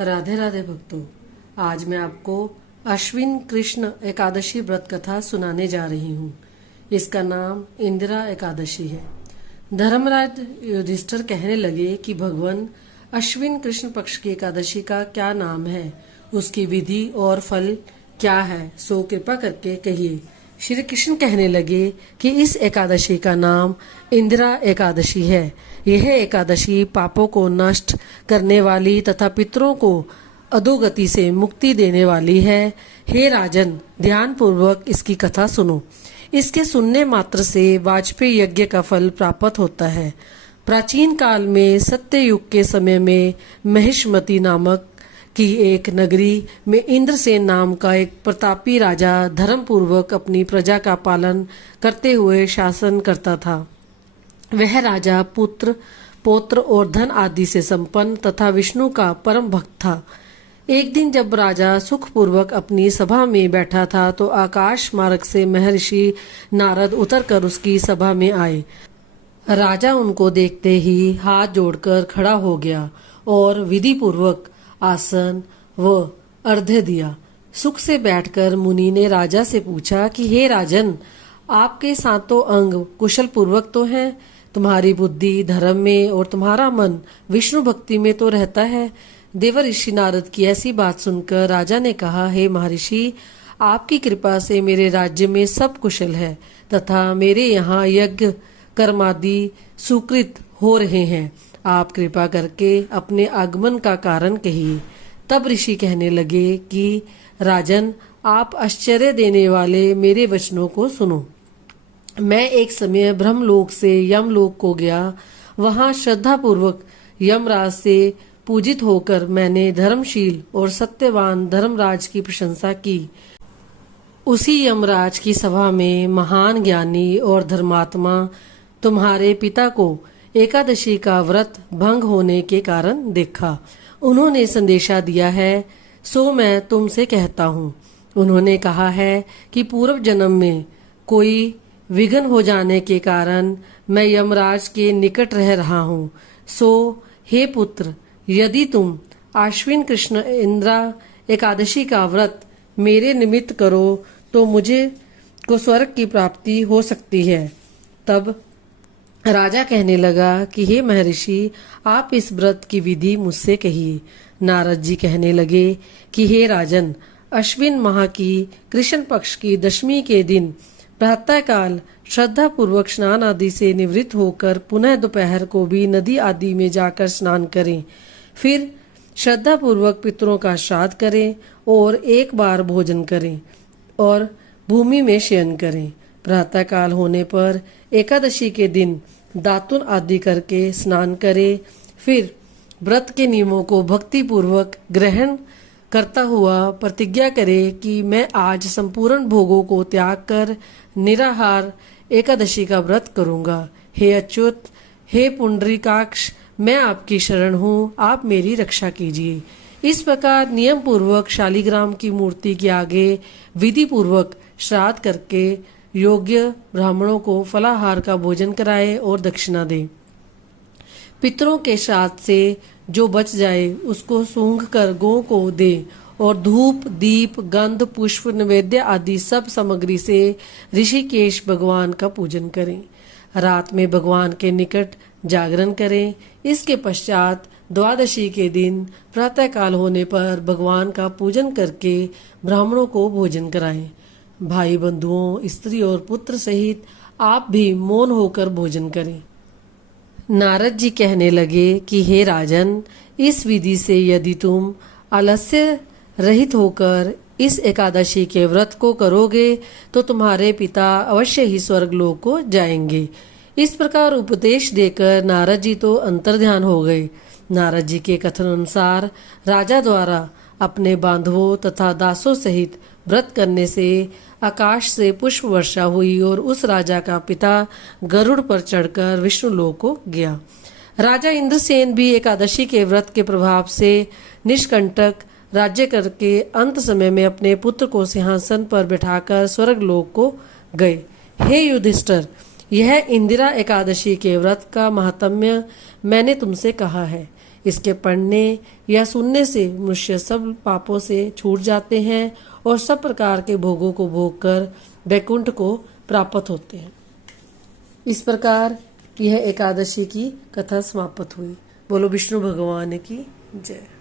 राधे राधे भक्तों, आज मैं आपको अश्विन कृष्ण एकादशी व्रत कथा सुनाने जा रही हूँ। इसका नाम इंदिरा एकादशी है। धर्मराज युधिष्ठिर कहने लगे कि भगवान अश्विन कृष्ण पक्ष की एकादशी का क्या नाम है, उसकी विधि और फल क्या है, सो कृपा करके कहिए। श्री कृष्ण कहने लगे कि इस एकादशी का नाम इंदिरा एकादशी है। यह एकादशी पापों को नष्ट करने वाली तथा पितरों को अधोगति से मुक्ति देने वाली है। हे राजन, ध्यान पूर्वक इसकी कथा सुनो। इसके सुनने मात्र से वाजपेयी यज्ञ का फल प्राप्त होता है। प्राचीन काल में सत्य युग के समय में महिष्मती नामक की एक नगरी में इंद्रसेन नाम का एक प्रतापी राजा धर्म पूर्वक अपनी प्रजा का पालन करते हुए शासन करता था। वह राजा पुत्र, पौत्र और धन आदि से संपन्न तथा विष्णु का परम भक्त था। एक दिन जब राजा सुखपूर्वक अपनी सभा में बैठा था तो आकाश मार्ग से महर्षि नारद उतरकर उसकी सभा में आए। राजा उनको देखते ही हाथ जोड़कर खड़ा हो गया और विधि पूर्वक आसन व अर्घ्य दिया। सुख से बैठकर मुनि ने राजा से पूछा कि हे राजन, आपके सातों अंग कुशल पूर्वक तो हैं, तुम्हारी बुद्धि धर्म में और तुम्हारा मन विष्णु भक्ति में तो रहता है। देवर्षि नारद की ऐसी बात सुनकर राजा ने कहा, हे महर्षि, आपकी कृपा से मेरे राज्य में सब कुशल है तथा मेरे यहाँ यज्ञ कर्मादि सुकृत हो रहे हैं। आप कृपा करके अपने आगमन का कारण कहिए। तब ऋषि कहने लगे कि राजन, आप आश्चर्य देने वाले मेरे वचनों को सुनो। मैं एक समय ब्रह्मलोक से यमलोक को गया। वहां श्रद्धा पूर्वक यमराज से पूजित होकर मैंने धर्मशील और सत्यवान धर्मराज की प्रशंसा की। उसी यमराज की सभा में महान ज्ञानी और धर्मात्मा तुम्हारे पिता को एकादशी का व्रत भंग होने के कारण देखा। उन्होंने संदेशा दिया है, सो मैं तुमसे कहता हूँ। उन्होंने कहा है कि पूर्व जन्म में कोई विघ्न हो जाने के कारण मैं यमराज के निकट रह रहा हूँ। सो हे पुत्र, यदि तुम अश्विन कृष्ण इंदिरा एकादशी का व्रत मेरे निमित्त करो तो मुझे को स्वर्ग की प्राप्ति हो सकती है। तब राजा कहने लगा कि हे महर्षि, आप इस व्रत की विधि मुझसे कहिए। नारद जी कहने लगे कि हे राजन, अश्विन माह की कृष्ण पक्ष की दशमी के दिन प्रातः काल श्रद्धा पूर्वक स्नान आदि से निवृत्त होकर पुनः दोपहर को भी नदी आदि में जाकर स्नान करें। फिर श्रद्धा पूर्वक पितरों का श्राद्ध करें और एक बार भोजन करें और भूमि में शयन करें। प्रातः काल होने पर एकादशी के दिन दातुन आदि करके स्नान करें। फिर व्रत के नियमों को भक्ति पूर्वक ग्रहण करता हुआ प्रतिज्ञा करे कि मैं आज संपूर्ण भोगों को त्याग कर निराहार एकादशी का व्रत करूंगा। हे अच्युत, हे पुंडरीकाक्ष, मैं आपकी शरण हूँ, आप मेरी रक्षा कीजिए। इस प्रकार नियम पूर्वक शालिग्राम की मूर्ति के आगे विधि पूर्वक श्राद्ध करके योग्य ब्राह्मणों को फलाहार का भोजन कराए और दक्षिणा दे। पितरों के श्राद्ध से जो बच जाए उसको सूंघ कर गौ को दे और धूप, दीप, गंध, पुष्प, नैवेद्य आदि सब सामग्री से ऋषिकेश भगवान का पूजन करें। रात में भगवान के निकट जागरण करें। इसके पश्चात द्वादशी के दिन प्रातः काल होने पर भगवान का पूजन करके ब्राह्मणों को भोजन कराएं। भाई बंधुओं, स्त्री और पुत्र सहित आप भी मौन होकर भोजन करें। नारद जी कहने लगे कि हे राजन, इस विधि से यदि तुम आलस्य रहित होकर इस एकादशी के व्रत को करोगे तो तुम्हारे पिता अवश्य ही स्वर्गलोक को जाएंगे। इस प्रकार उपदेश देकर नारद जी तो अंतर्ध्यान हो गए। नारद जी के कथन अनुसार राजा द्वारा अपने बांधवों तथा दासों सहित व्रत करने से आकाश से पुष्प वर्षा हुई और उस राजा का पिता गरुड़ पर चढ़कर विष्णुलोक को गया। राजा इंद्रसेन भी एकादशी के व्रत के प्रभाव से निष्कंटक राज्य करके अंत समय में अपने पुत्र को सिंहासन पर बिठाकर स्वर्गलोक को गए। हे युधिष्ठिर, यह इंदिरा एकादशी के व्रत का महात्म्य मैंने तुमसे कहा है। इसके पढ़ने या सुनने से मनुष्य सब पापों से छूट जाते हैं और सब प्रकार के भोगों को भोग कर वैकुंठ को प्राप्त होते हैं। इस प्रकार यह एकादशी की कथा समाप्त हुई। बोलो विष्णु भगवान की जय।